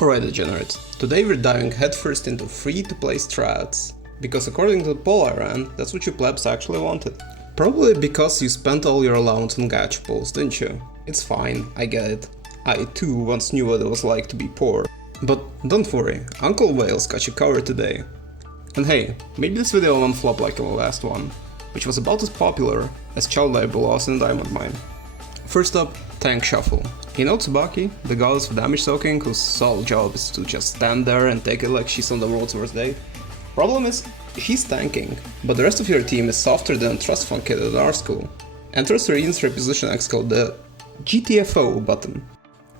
Alright degenerates, today we're diving headfirst into free-to-play strats, because according to the poll I ran, that's what you plebs actually wanted. Probably because you spent all your allowance on gacha pulls, didn't you? It's fine, I get it. I too once knew what it was like to be poor. But don't worry, Uncle Wales got you covered today. And hey, maybe this video won't flop like the last one, which was about as popular as Child Labor loss in a diamond mine. First up, tank shuffle. You know Tsubaki, the goddess of damage soaking whose sole job is to just stand there and take it like she's on the world's worst day? Problem is, she's tanking, but the rest of your team is softer than a trust fund kid at our school. Enter Serene's reposition X called the GTFO button.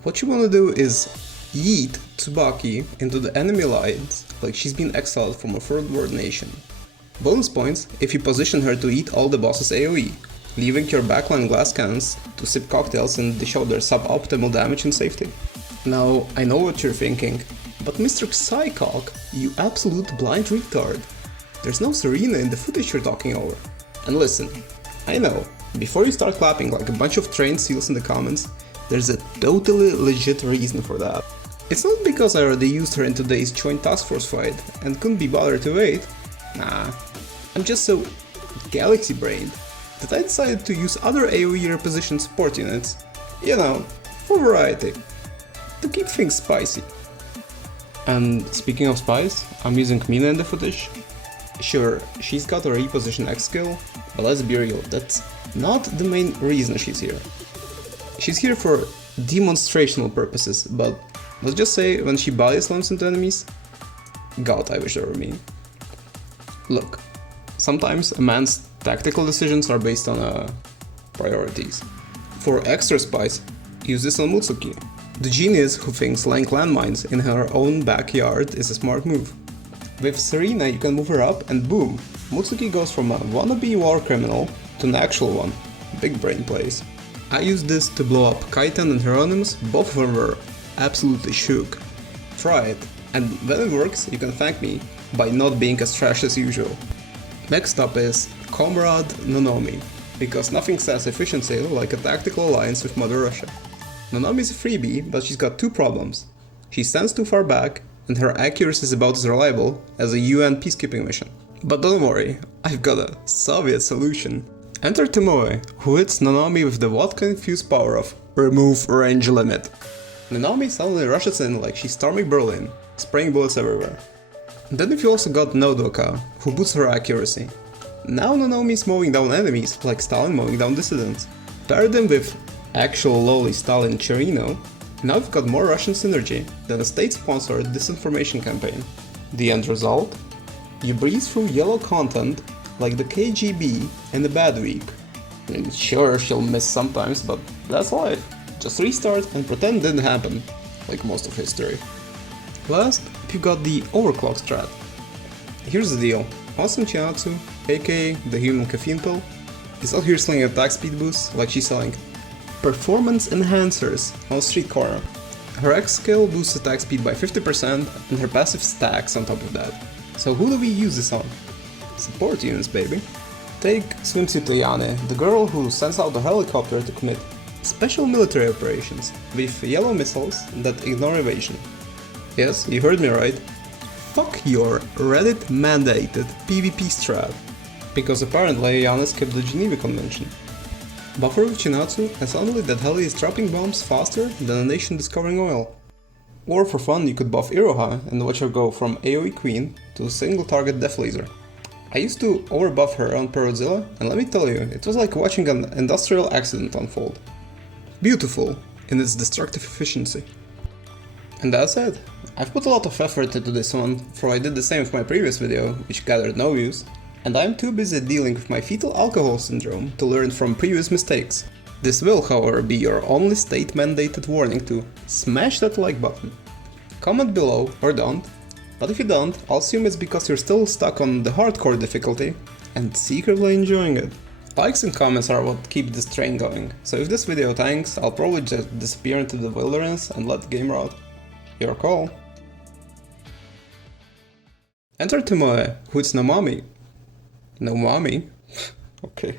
What you wanna do is yeet Tsubaki into the enemy lines like she's been exiled from a third world nation. Bonus points if you position her to eat all the boss's AoE, leaving your backline glass cannons to sip cocktails and dish out their suboptimal damage and safety. Now, I know what you're thinking, but Mr. Psycock, you absolute blind retard. There's no Serena in the footage you're talking over. And listen, I know, before you start clapping like a bunch of trained seals in the comments, there's a totally legit reason for that. It's not because I already used her in today's joint task force fight and couldn't be bothered to wait. Nah, I'm just so galaxy brained that I decided to use other AoE reposition support units, you know, for variety, to keep things spicy. And speaking of spice, I'm using Mina in the footage. Sure, she's got a reposition X skill, but let's be real, that's not the main reason she's here. She's here for demonstrational purposes, but let's just say when she body slams into enemies, God, I wish there were me. Look, sometimes a man's tactical decisions are based on priorities. For extra spice, use this on Mutsuki, the genius who thinks laying landmines in her own backyard is a smart move. With Serena you can move her up and boom, Mutsuki goes from a wannabe war criminal to an actual one. Big brain plays. I used this to blow up Kaiten and Hieronymus, both of them were absolutely shook. Try it, and when it works you can thank me by not being as trash as usual. Next up is Comrade Nonomi, because nothing says efficiency like a tactical alliance with Mother Russia. Nonomi is a freebie, but she's got two problems. She stands too far back, and her accuracy is about as reliable as a UN peacekeeping mission. But don't worry, I've got a Soviet solution. Enter Tomoe, who hits Nonomi with the vodka-infused power of remove range limit. Nonomi suddenly rushes in like she's storming Berlin, spraying bullets everywhere. Then you've also got Nodoka, who boosts her accuracy. Now Nonomi is mowing down enemies like Stalin mowing down dissidents. Pair them with actual lowly Stalin Cherino, now we've got more Russian synergy than a state-sponsored disinformation campaign. The end result? You breeze through yellow content like the KGB in a bad week. And sure, she'll miss sometimes, but that's life. Just restart and pretend it didn't happen, like most of history. Last, you've got the overclock strat. Here's the deal, Awesome Chinatsu, aka the human caffeine pill, is out here selling attack speed boosts like she's selling performance enhancers on a street corner. Her X skill boosts attack speed by 50% and her passive stacks on top of that. So who do we use this on? Support units, baby. Take Swimsuit Ayane, the girl who sends out a helicopter to commit special military operations with yellow missiles that ignore evasion. Yes, you heard me right. Fuck your Reddit mandated PvP strat, because apparently Ayane skipped the Geneva Convention. Buffer with Chinatsu and suddenly that heli is dropping bombs faster than a nation discovering oil. Or for fun you could buff Iroha and watch her go from AoE Queen to single target Death Laser. I used to overbuff her on Perodzilla and let me tell you, it was like watching an industrial accident unfold. Beautiful in its destructive efficiency. And that's it. I've put a lot of effort into this one, for I did the same with my previous video, which gathered no views, and I'm too busy dealing with my fetal alcohol syndrome to learn from previous mistakes. This will, however, be your only state-mandated warning to smash that like button. Comment below or don't, but if you don't, I'll assume it's because you're still stuck on the hardcore difficulty and secretly enjoying it. Likes and comments are what keep this train going, so if this video tanks, I'll probably just disappear into the wilderness and let the game rot. Your call. Enter Tomoe, who is Nonomi. No mommy? Okay.